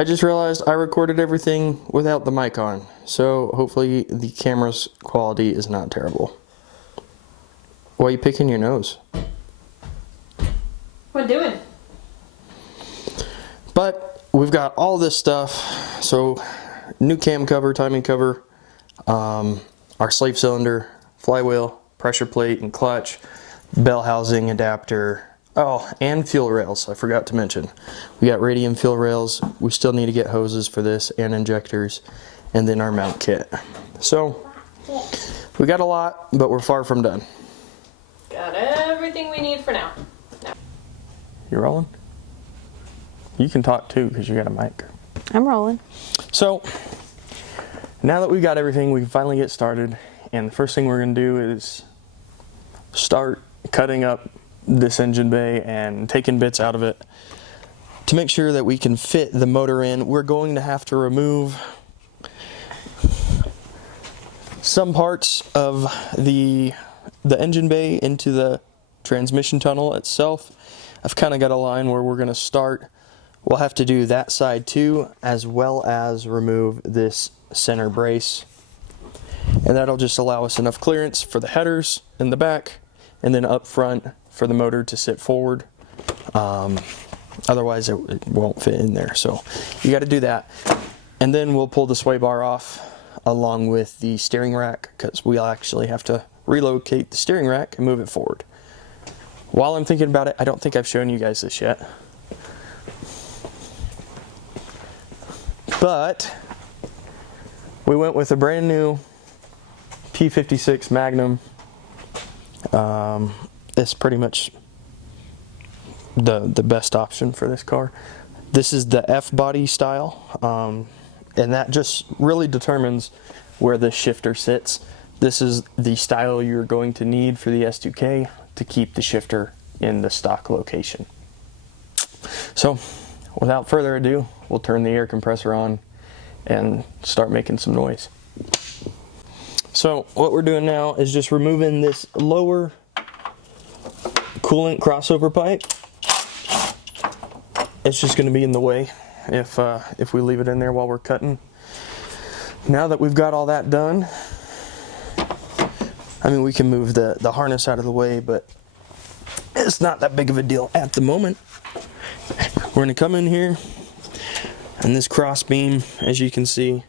I just realized I recorded everything without the mic on, so hopefully the camera's quality is not terrible. Why are you picking your nose? What doing? But we've got all this stuff. So new cam cover, timing cover, our slave cylinder, flywheel, pressure plate and clutch, bell housing, adapter, oh, and fuel rails. I forgot to mention. We got radium fuel rails. We still need to get hoses for this and injectors, and then our mount kit. So we got a lot, but we're far from done. Got everything we need for now. You rolling? You can talk too because you got a mic. I'm rolling. So now that we've got everything, we can finally get started. And the first thing we're going to do is start cutting up this engine bay and taking bits out of it to make sure that we can fit the motor in. We're going to have to remove some parts of the engine bay into the transmission tunnel itself. I've kind of got a line where we're going to start. We'll have to do that side too, as well as remove this center brace. And that'll just allow us enough clearance for the headers in the back, and then up front for the motor to sit forward. Otherwise it won't fit in there. So you got to do that. And then we'll pull the sway bar off along with the steering rack, because we'll actually have to relocate the steering rack and move it forward. While I'm thinking about it, I don't think I've shown you guys this yet. But we went with a brand new P56 Magnum. It's pretty much the best option for this car. This is the F body style, and that just really determines where the shifter sits. This is the style you're going to need for the S2K to keep the shifter in the stock location. So without further ado, we'll turn the air compressor on and start making some noise. So what we're doing now is just removing this lower coolant crossover pipe. It's just going to be in the way if we leave it in there while we're cutting. Now that we've got all that done, I mean, we can move the harness out of the way, but it's not that big of a deal at the moment. We're going to come in here, and this cross beam, as you can see,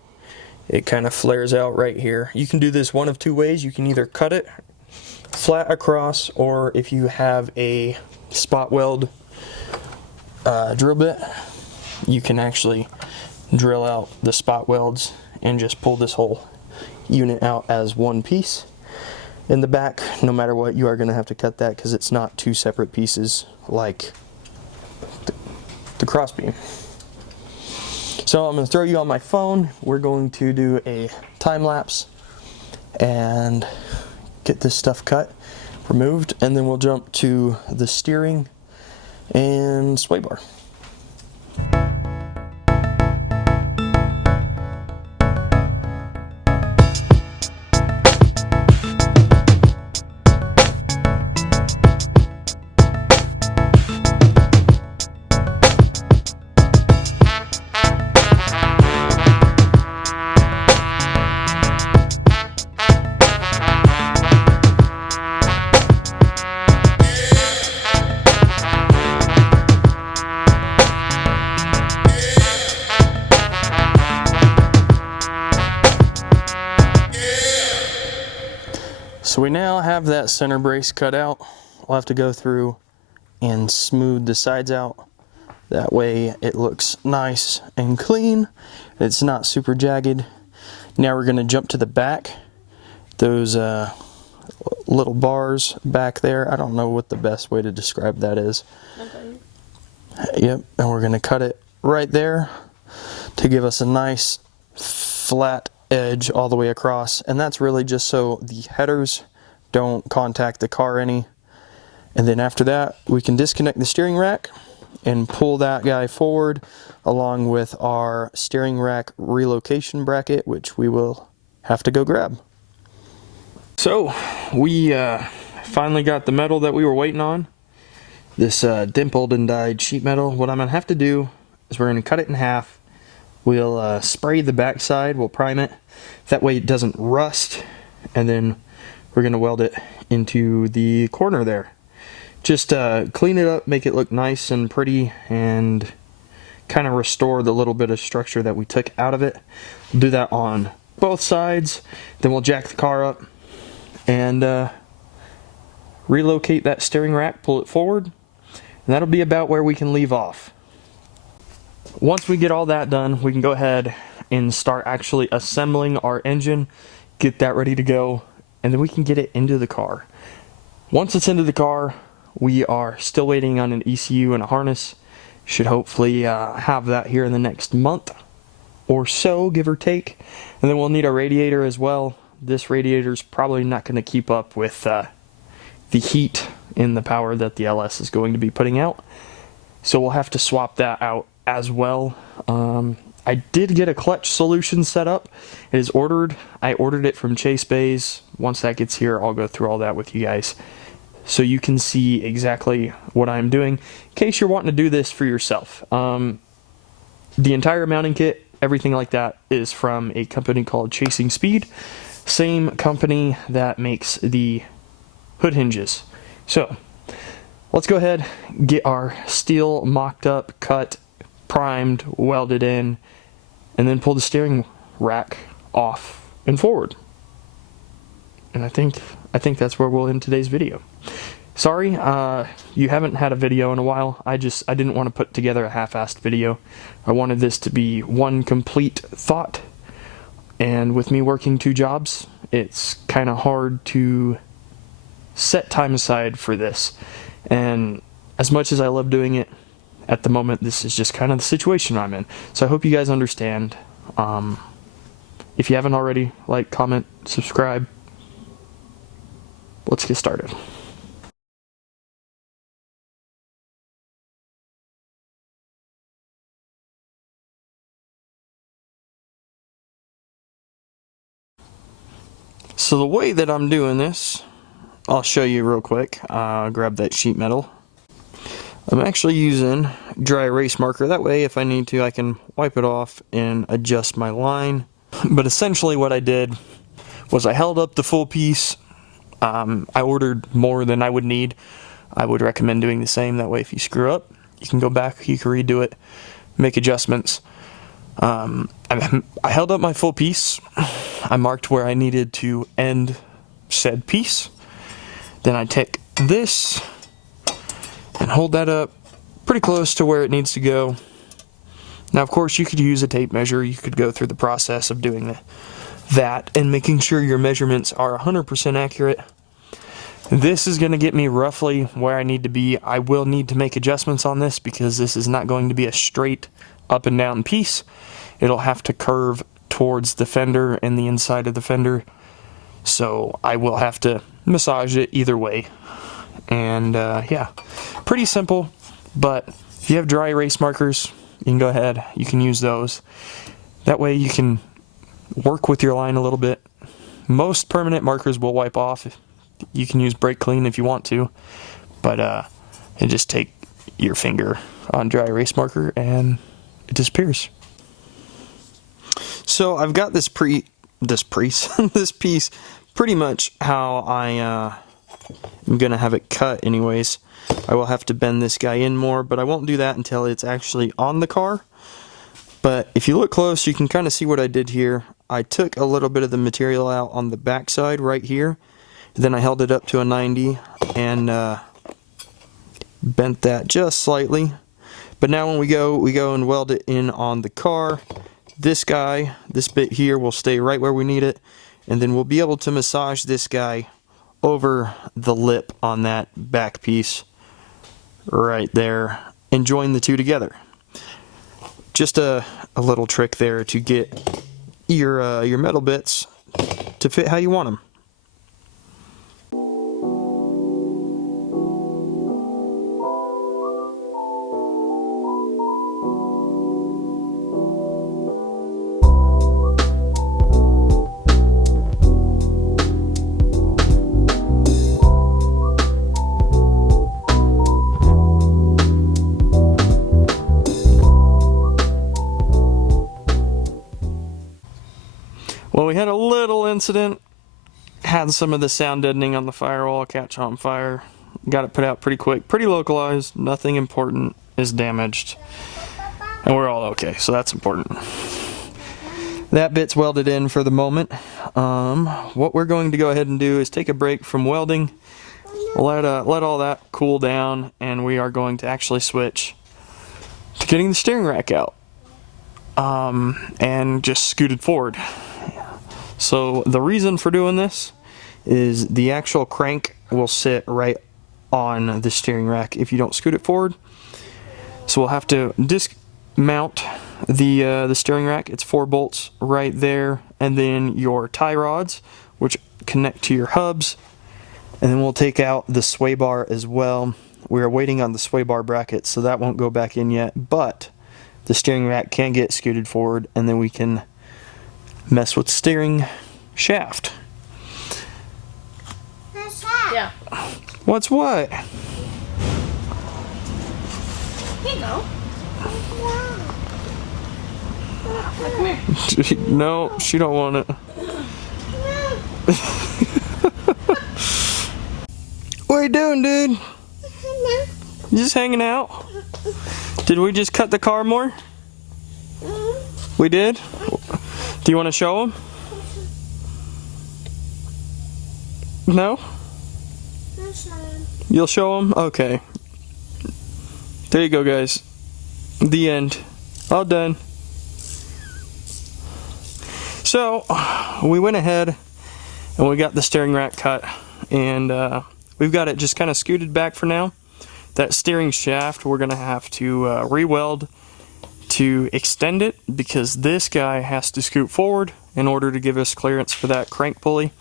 it kind of flares out right here. You can do this one of two ways. You can either cut it flat across, or if you have a spot weld drill bit, you can actually drill out the spot welds and just pull this whole unit out as one piece. In the back, no matter what, you are going to have to cut that because it's not two separate pieces like the cross beam. So I'm going to throw you on my phone. We're going to do a time lapse and get this stuff cut, removed, and then we'll jump to the steering and sway bar. So we now have that center brace cut out. We'll have to go through and smooth the sides out. That way it looks nice and clean. It's not super jagged. Now we're going to jump to the back. Those little bars back there, I don't know what the best way to describe that is. Okay. Yep, and we're going to cut it right there to give us a nice flat edge all the way across, and that's really just so the headers don't contact the car any. And then after that, we can disconnect the steering rack and pull that guy forward along with our steering rack relocation bracket, which we will have to go grab. So we finally got the metal that we were waiting on, this dimpled and dyed sheet metal. What I'm gonna have to do is we're gonna cut it in half we'll spray the backside, we'll prime it, that way it doesn't rust, and then we're going to weld it into the corner there. Just clean it up, make it look nice and pretty, and kind of restore the little bit of structure that we took out of it. We'll do that on both sides, then we'll jack the car up and relocate that steering rack, pull it forward, and that'll be about where we can leave off. Once we get all that done, we can go ahead and start actually assembling our engine, get that ready to go, and then we can get it into the car. Once it's into the car, we are still waiting on an ECU and a harness. Should hopefully have that here in the next month or so, give or take. And then we'll need a radiator as well. This radiator is probably not going to keep up with the heat and the power that the LS is going to be putting out. So we'll have to swap that out as well. I did get a clutch solution set up. It is ordered. I ordered it from Chase Bays. Once that gets here, I'll go through all that with you guys, so you can see exactly what I'm doing in case you're wanting to do this for yourself. The entire mounting kit, everything like that, is from a company called Chasing Speed, same company that makes the hood hinges. So let's go ahead, get our steel mocked up, cut, primed, welded in, and then pull the steering rack off and forward. And I think that's where we'll end today's video. Sorry, you haven't had a video in a while. I didn't want to put together a half-assed video. I wanted this to be one complete thought. And with me working 2 jobs, it's kind of hard to set time aside for this. And as much as I love doing it, at the moment, this is just kind of the situation I'm in. So I hope you guys understand. If you haven't already, like, comment, subscribe. Let's get started. So the way that I'm doing this, I'll show you real quick. Grab that sheet metal. I'm actually using dry erase marker. That way, if I need to, I can wipe it off and adjust my line. But essentially what I did was I held up the full piece. I ordered more than I would need. I would recommend doing the same. That way, if you screw up, you can go back, you can redo it, make adjustments. I held up my full piece. I marked where I needed to end said piece. Then I take this and hold that up pretty close to where it needs to go. Now, of course, you could use a tape measure. You could go through the process of doing that and making sure your measurements are 100% accurate. This is going to get me roughly where I need to be. I will need to make adjustments on this because this is not going to be a straight up and down piece. It'll have to curve towards the fender and the inside of the fender. So I will have to massage it either way. And yeah, pretty simple. But if you have dry erase markers, you can go ahead, you can use those. That way you can work with your line a little bit. Most permanent markers will wipe off. You can use brake clean if you want to, but and just take your finger on dry erase marker and it disappears. So I've got this piece pretty much how I am gonna have it cut anyways. I will have to bend this guy in more, but I won't do that until it's actually on the car. But if you look close, you can kind of see what I did here. I took a little bit of the material out on the back side right here. Then I held it up to a 90 and bent that just slightly. But now when we go and weld it in on the car. This bit here will stay right where we need it. And then we'll be able to massage this guy over the lip on that back piece right there and join the two together. Just a little trick there to get your metal bits to fit how you want them. Well, we had a little incident. Had some of the sound deadening on the firewall catch on fire. Got it put out pretty quick, pretty localized. Nothing important is damaged. And we're all okay, so that's important. That bit's welded in for the moment. What we're going to go ahead and do is take a break from welding. Let all that cool down, and we are going to actually switch to getting the steering rack out. And just scoot it forward. So the reason for doing this is the actual crank will sit right on the steering rack if you don't scoot it forward. So we'll have to dismount the steering rack. It's 4 bolts right there, and then your tie rods, which connect to your hubs, and then we'll take out the sway bar as well. We're waiting on the sway bar bracket, so that won't go back in yet, but the steering rack can get scooted forward, and then we can mess with the steering shaft. Yeah. What's what? Here you go. Come here. No, she don't want it. What are you doing, dude? You just hanging out? Did we just cut the car more? We did? Do you want to show him? No? You'll show him? Okay. There you go, guys. The end. All done. So, we went ahead and we got the steering rack cut, and we've got it just kind of scooted back for now. That steering shaft we're going to have to re-weld to extend it, because this guy has to scoot forward in order to give us clearance for that crank pulley.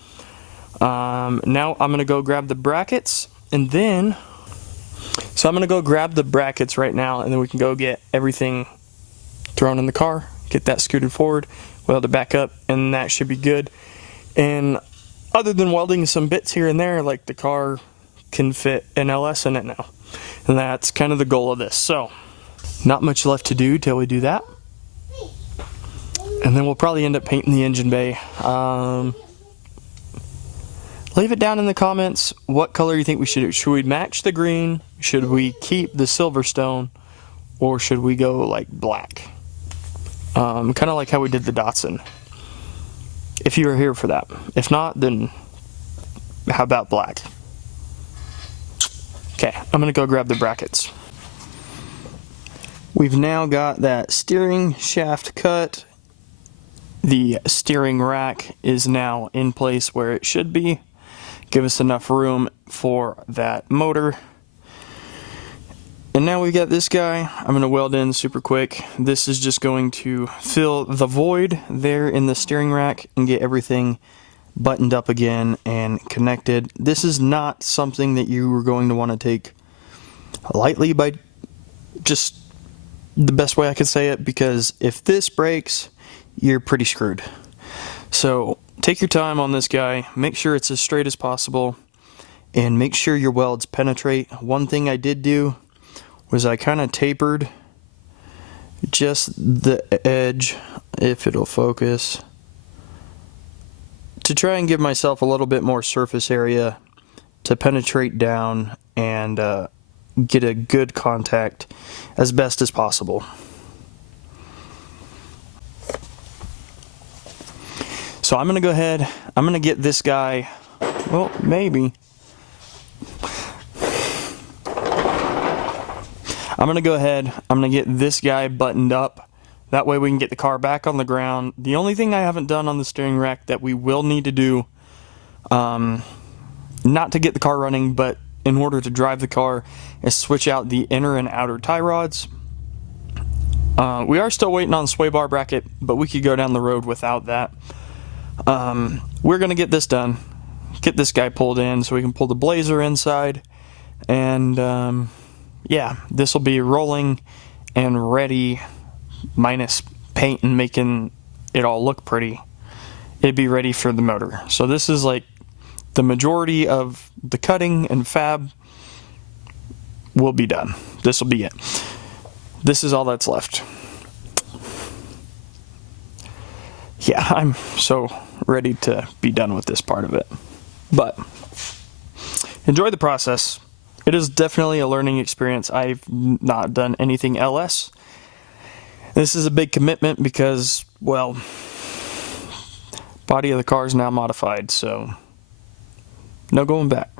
Now I'm going to go grab the brackets, and then so I'm going to go grab the brackets right now, and then we can go get everything thrown in the car, get that scooted forward, weld it back up, and that should be good. And other than welding some bits here and there, like, the car can fit an LS in it now, and that's kind of the goal of this. So not much left to do till we do that, and then we'll probably end up painting the engine bay. Leave it down in the comments what color you think we should do. Should we match the green? Should we keep the Silverstone? Or should we go like black? Kind of like how we did the Datsun. If you were here for that. If not, then how about black? Okay, I'm going to go grab the brackets. We've now got that steering shaft cut. The steering rack is now in place where it should be. Give us enough room for that motor. And now we've got this guy. I'm going to weld in super quick. This is just going to fill the void there in the steering rack and get everything buttoned up again and connected. This is not something that you are going to want to take lightly, by just the best way I could say it, because if this breaks, you're pretty screwed. So take your time on this guy, make sure it's as straight as possible, and make sure your welds penetrate. One thing I did do was I kind of tapered just the edge, if it'll focus, to try and give myself a little bit more surface area to penetrate down and get a good contact as best as possible. So I'm going to go ahead, I'm going to get this guy, well, maybe. I'm going to go ahead, I'm going to get this guy buttoned up. That way we can get the car back on the ground. The only thing I haven't done on the steering rack that we will need to do, not to get the car running, but in order to drive the car, is switch out the inner and outer tie rods. We are still waiting on the sway bar bracket, but we could go down the road without that. We're going to get this done, get this guy pulled in so we can pull the blazer inside, and yeah, this will be rolling and ready, minus paint and making it all look pretty. It'd be ready for the motor. So this is like the majority of the cutting and fab will be done. This will be it. This is all that's left. yeah, I'm so ready to be done with this part of it. But enjoy the process. It is definitely a learning experience. I've not done anything LS. This is a big commitment because, well, body of the car is now modified, so no going back.